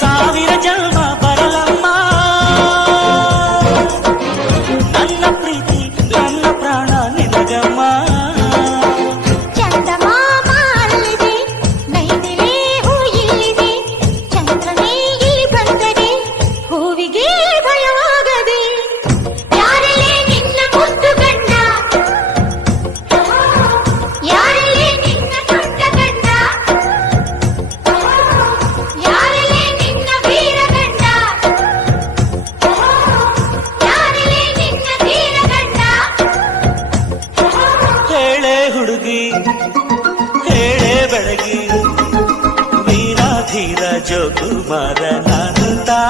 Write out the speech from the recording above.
ಸಾವಿರ ಜನ್ಮ ಬರಲಮ್ಮ ನನ್ನ ಹುಡುಗಿ ಹೇಳೇ ಬೆಳಗಿ ವೀರಾಧೀರ ಜೋಕುಮಾರ ನಾನು ತಾ